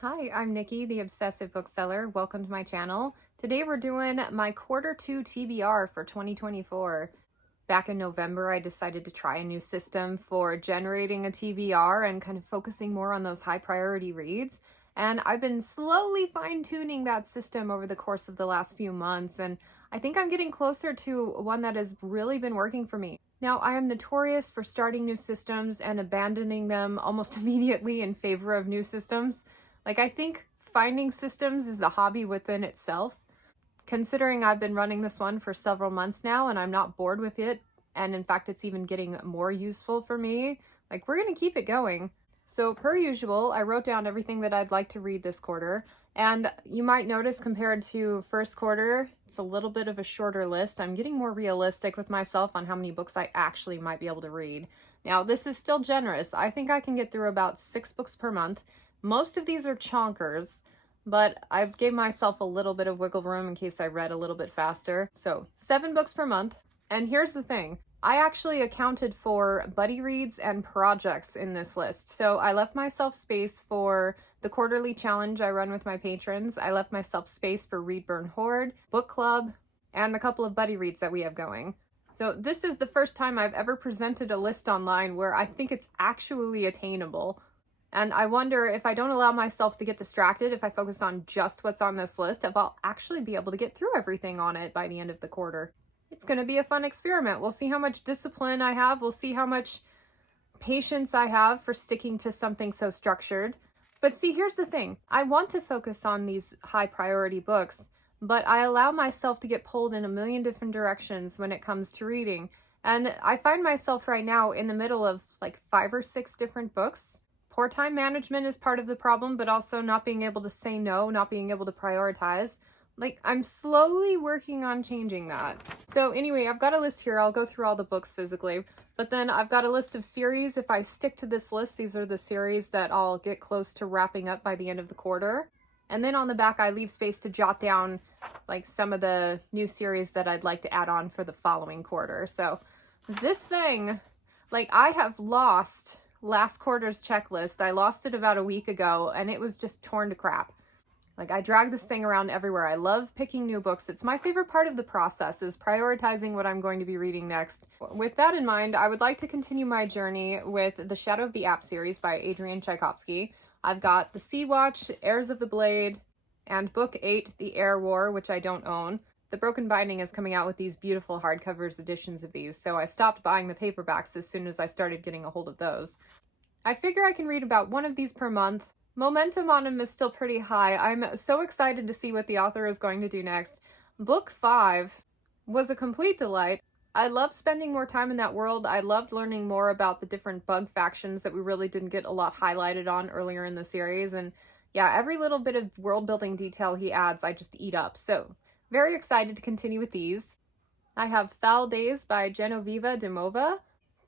Hi, I'm Nikki, the Obsessive Bookseller. Welcome to my channel. Today we're doing my Q2 TBR for 2024. Back in November, I decided to try a new system for generating a TBR and kind of focusing more on those high priority reads. And I've been slowly fine-tuning that system over the course of the last few months, and I think I'm getting closer to one that has really been working for me. Now, I am notorious for starting new systems and abandoning them almost immediately in favor of new systems. I think finding systems is a hobby within itself. Considering I've been running this one for several months now and I'm not bored with it, and in fact it's even getting more useful for me, we're gonna keep it going. So per usual, I wrote down everything that I'd like to read this quarter, and you might notice compared to first quarter, it's a little bit of a shorter list. I'm getting more realistic with myself on how many books I actually might be able to read. Now, this is still generous. I think I can get through about 6 books per month. Most of these are chonkers, but I've gave myself a little bit of wiggle room in case I read a little bit faster. So 7 books per month. And here's the thing. I actually accounted for buddy reads and projects in this list. So I left myself space for the quarterly challenge I run with my patrons. I left myself space for Read, Burn, Hoard, book club, and the couple of buddy reads that we have going. So this is the first time I've ever presented a list online where I think it's actually attainable. And I wonder if I don't allow myself to get distracted, if I focus on just what's on this list, if I'll actually be able to get through everything on it by the end of the quarter. It's going to be a fun experiment. We'll see how much discipline I have. We'll see how much patience I have for sticking to something so structured. But see, here's the thing. I want to focus on these high priority books, but I allow myself to get pulled in a million different directions when it comes to reading. And I find myself right now in the middle of 5 or 6 different books. Poor time management is part of the problem, but also not being able to say no, not being able to prioritize. I'm slowly working on changing that. So anyway, I've got a list here. I'll go through all the books physically, but then I've got a list of series. If I stick to this list, these are the series that I'll get close to wrapping up by the end of the quarter. And then on the back, I leave space to jot down some of the new series that I'd like to add on for the following quarter. So this thing, I have lost last quarter's checklist. I lost it about a week ago and it was just torn to crap. I drag this thing around everywhere. I love picking new books. It's my favorite part of the process, is prioritizing what I'm going to be reading next. With that in mind, I would like to continue my journey with The Shadow of the App series by Adrian Tchaikovsky. I've got The Sea Watch, Heirs of the Blade, and Book 8, The Air War, which I don't own. The Broken Binding is coming out with these beautiful hardcovers editions of these, so I stopped buying the paperbacks as soon as I started getting a hold of those. I figure I can read about one of these per month. Momentum on them is still pretty high. I'm so excited to see what the author is going to do next. Book 5 was a complete delight. I love spending more time in that world. I loved learning more about the different bug factions that we really didn't get a lot highlighted on earlier in the series. And yeah, every little bit of world building detail he adds, I just eat up. So very excited to continue with these. I have Foul Days by Genoveva Dimova,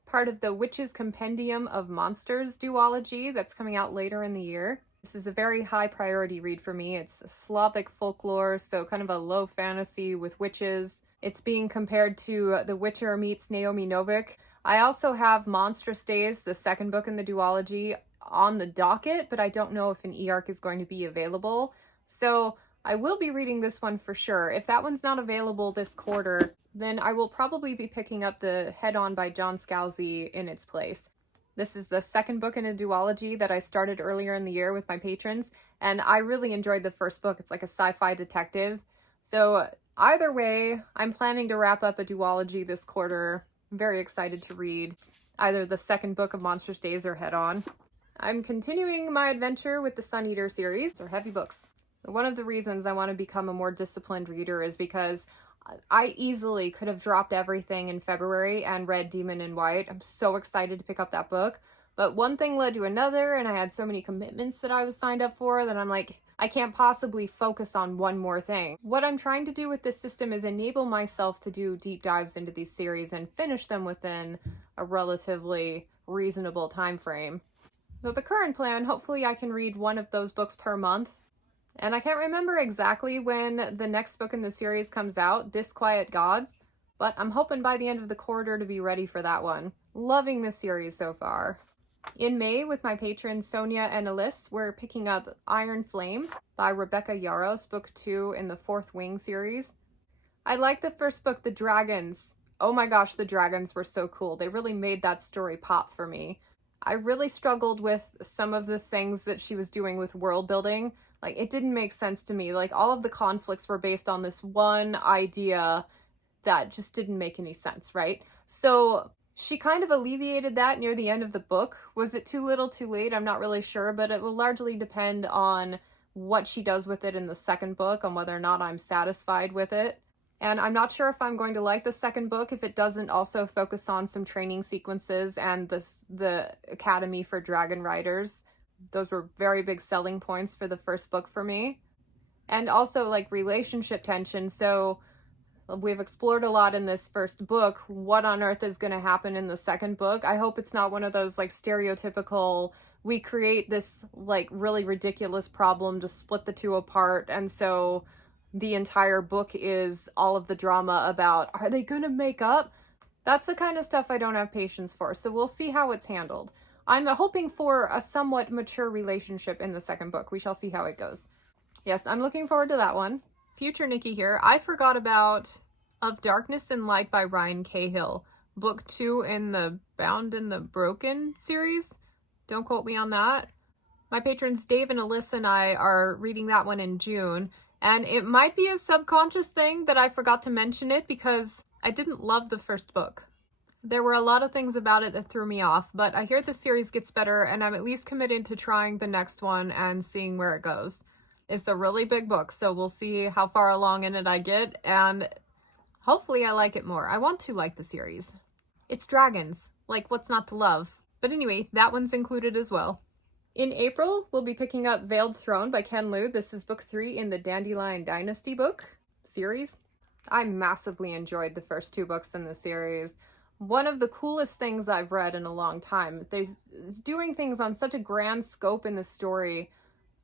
part of the Witch's Compendium of Monsters duology that's coming out later in the year. This is a very high priority read for me. It's Slavic folklore, so kind of a low fantasy with witches. It's being compared to The Witcher meets Naomi Novik. I also have Monstrous Days, the second book in the duology, on the docket, but I don't know if an e-arc is going to be available. So I will be reading this one for sure. If that one's not available this quarter, then I will probably be picking up the Head On by John Scalzi in its place. This is the second book in a duology that I started earlier in the year with my patrons, and I really enjoyed the first book. It's like a sci-fi detective. So either way, I'm planning to wrap up a duology this quarter. I'm very excited to read either the second book of Monstrous Days or Head On. I'm continuing my adventure with the Sun Eater series. They're heavy books. One of the reasons I want to become a more disciplined reader is because I easily could have dropped everything in February and read Demon in White. I'm so excited to pick up that book. But one thing led to another, and I had so many commitments that I was signed up for that I'm like, I can't possibly focus on one more thing. What I'm trying to do with this system is enable myself to do deep dives into these series and finish them within a relatively reasonable time frame. So the current plan, hopefully I can read one of those books per month. And I can't remember exactly when the next book in the series comes out, Disquiet Gods, but I'm hoping by the end of the quarter to be ready for that one. Loving this series so far. In May, with my patrons Sonia and Alysse, we're picking up Iron Flame by Rebecca Yarros, book 2 in the Fourth Wing series. I like the first book, The Dragons. Oh my gosh, the dragons were so cool. They really made that story pop for me. I really struggled with some of the things that she was doing with world building. Like, it didn't make sense to me. Like, all of the conflicts were based on this one idea that just didn't make any sense, right? So she kind of alleviated that near the end of the book. Was it too little, too late? I'm not really sure, but it will largely depend on what she does with it in the second book, on whether or not I'm satisfied with it. And I'm not sure if I'm going to like the second book if it doesn't also focus on some training sequences and the Academy for Dragon Riders. Those were very big selling points for the first book for me. And also, like, relationship tension. So we've explored a lot in this first book. What on earth is going to happen in the second book? I hope it's not one of those, like, stereotypical, we create this, like, really ridiculous problem to split the two apart, and so the entire book is all of the drama about, are they going to make up? That's the kind of stuff I don't have patience for, so we'll see how it's handled. I'm hoping for a somewhat mature relationship in the second book. We shall see how it goes. Yes, I'm looking forward to that one. Future Niki here. I forgot about Of Darkness and Light by Ryan Cahill, book 2 in the Bound and the Broken series. Don't quote me on that. My patrons Dave and Alyssa and I are reading that one in June, and it might be a subconscious thing that I forgot to mention it because I didn't love the first book. There were a lot of things about it that threw me off, but I hear the series gets better, and I'm at least committed to trying the next one and seeing where it goes. It's a really big book, so we'll see how far along in it I get, and hopefully I like it more. I want to like the series. It's dragons. Like, what's not to love? But anyway, that one's included as well. In April, we'll be picking up Veiled Throne by Ken Liu. This is book 3 in the Dandelion Dynasty book series. I massively enjoyed the first 2 books in the series. One of the coolest things I've read in a long time. It's doing things on such a grand scope in the story,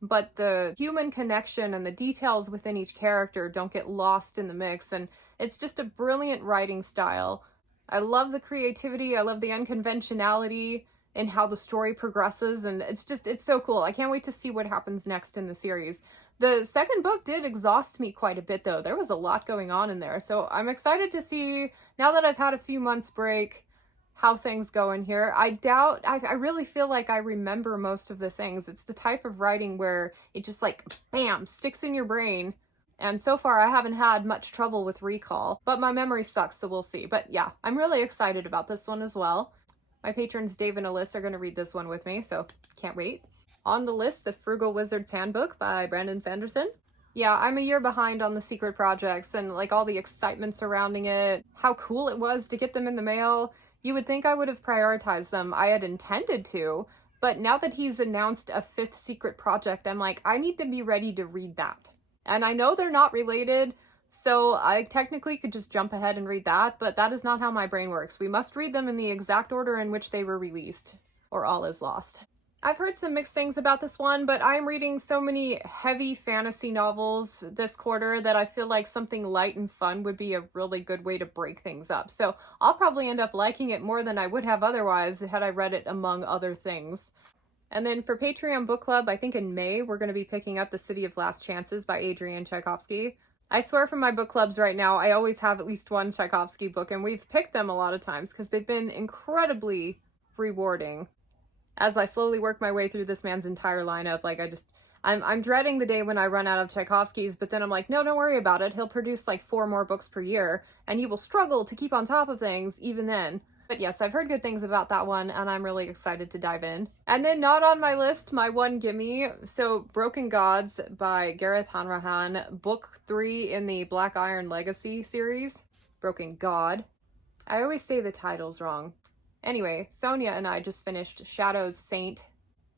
but the human connection and the details within each character don't get lost in the mix, and it's just a brilliant writing style. I love the creativity, I love the unconventionality in how the story progresses, and it's so cool. I can't wait to see what happens next in the series. The second book did exhaust me quite a bit, though. There was a lot going on in there, so I'm excited to see, now that I've had a few months break, how things go in here. I really feel like I remember most of the things. It's the type of writing where it just, like, bam, sticks in your brain. And so far I haven't had much trouble with recall, but my memory sucks, so we'll see. But yeah, I'm really excited about this one as well. My patrons Dave and Alyssa are going to read this one with me, so can't wait. On the list, The Frugal Wizard's Handbook by Brandon Sanderson. Yeah, I'm a year behind on the secret projects and, like, all the excitement surrounding it, how cool it was to get them in the mail. You would think I would have prioritized them. I had intended to, but now that he's announced a 5th secret project, I'm like, I need to be ready to read that. And I know they're not related, so I technically could just jump ahead and read that, but that is not how my brain works. We must read them in the exact order in which they were released, or all is lost. I've heard some mixed things about this one, but I'm reading so many heavy fantasy novels this quarter that I feel like something light and fun would be a really good way to break things up. So I'll probably end up liking it more than I would have otherwise had I read it among other things. And then for Patreon Book Club, I think in May, we're going to be picking up The City of Last Chances by Adrian Tchaikovsky. I swear from my book clubs right now, I always have at least one Tchaikovsky book, and we've picked them a lot of times because they've been incredibly rewarding. As I slowly work my way through this man's entire lineup, like, I'm dreading the day when I run out of Tchaikovsky's, but then I'm like, no, don't worry about it. He'll produce like 4 more books per year, and you will struggle to keep on top of things even then. But yes, I've heard good things about that one, and I'm really excited to dive in. And then not on my list, my one gimme, so Broken Gods by Gareth Hanrahan, book 3 in the Black Iron Legacy series. Broken God. I always say the titles wrong. Anyway, Sonia and I just finished Shadowed Saint,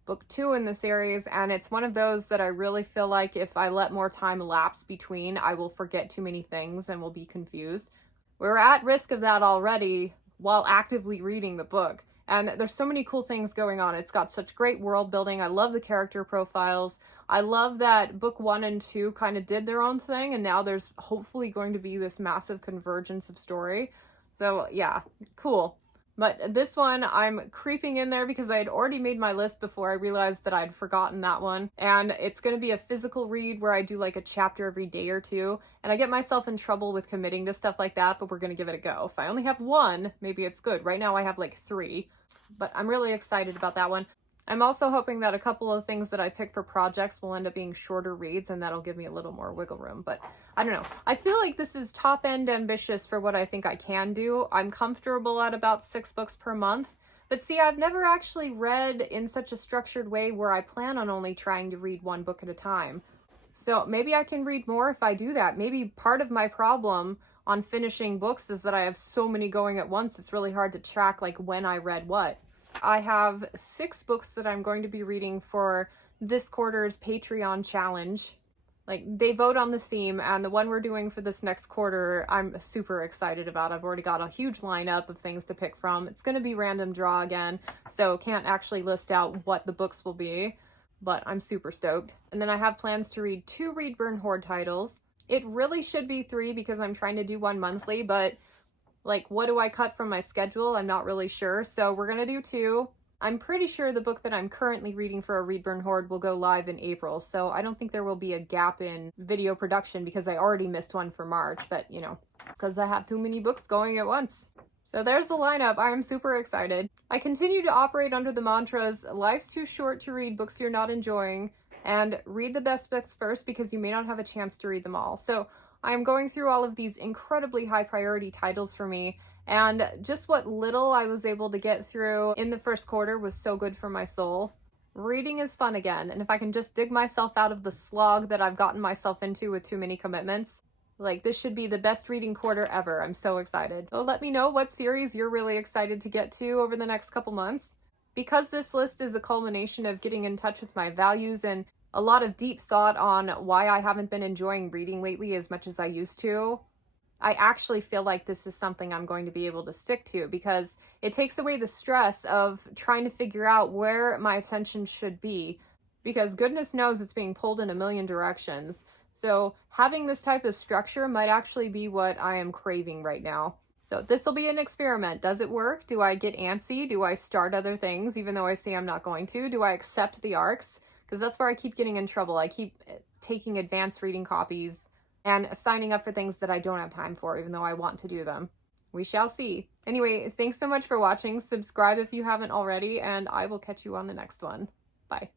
book 2 in the series, and it's one of those that I really feel like if I let more time lapse between, I will forget too many things and will be confused. We're at risk of that already while actively reading the book, and there's so many cool things going on. It's got such great world building. I love the character profiles. I love that book 1 and 2 kind of did their own thing, and now there's hopefully going to be this massive convergence of story. So yeah, cool. But this one, I'm creeping in there because I had already made my list before I realized that I'd forgotten that one. And it's going to be a physical read where I do like a chapter every day or two. And I get myself in trouble with committing to stuff like that, but we're going to give it a go. If I only have one, maybe it's good. Right now I have like 3, but I'm really excited about that one. I'm also hoping that a couple of things that I pick for projects will end up being shorter reads, and that'll give me a little more wiggle room. But I don't know. I feel like this is top end ambitious for what I think I can do. I'm comfortable at about 6 books per month. But see, I've never actually read in such a structured way where I plan on only trying to read 1 book at a time. So maybe I can read more if I do that. Maybe part of my problem on finishing books is that I have so many going at once. It's really hard to track like when I read what. I have 6 books that I'm going to be reading for this quarter's Patreon challenge. Like, they vote on the theme, and the one we're doing for this next quarter, I'm super excited about. I've already got a huge lineup of things to pick from. It's going to be random draw again, so can't actually list out what the books will be, but I'm super stoked. And then I have plans to read 2 Read Burn Hoard titles. It really should be 3 because I'm trying to do 1 monthly, but like, what do I cut from my schedule? I'm not really sure. So we're going to do 2. I'm pretty sure the book that I'm currently reading for a Read Burn Hoard will go live in April. So I don't think there will be a gap in video production because I already missed one for March. But, you know, because I have too many books going at once. So there's the lineup. I am super excited. I continue to operate under the mantras, life's too short to read books you're not enjoying, and read the best books first because you may not have a chance to read them all. So I'm going through all of these incredibly high priority titles for me, and just what little I was able to get through in the first quarter was so good for my soul. Reading is fun again, and if I can just dig myself out of the slog that I've gotten myself into with too many commitments, like, this should be the best reading quarter ever. I'm so excited. So let me know what series you're really excited to get to over the next couple months. Because this list is a culmination of getting in touch with my values and a lot of deep thought on why I haven't been enjoying reading lately as much as I used to, I actually feel like this is something I'm going to be able to stick to because it takes away the stress of trying to figure out where my attention should be, because goodness knows it's being pulled in a million directions. So having this type of structure might actually be what I am craving right now. So this will be an experiment. Does it work? Do I get antsy? Do I start other things even though I say I'm not going to? Do I accept the arcs? Because that's where I keep getting in trouble. I keep taking advanced reading copies and signing up for things that I don't have time for, even though I want to do them. We shall see. Anyway, thanks so much for watching. Subscribe if you haven't already, and I will catch you on the next one. Bye.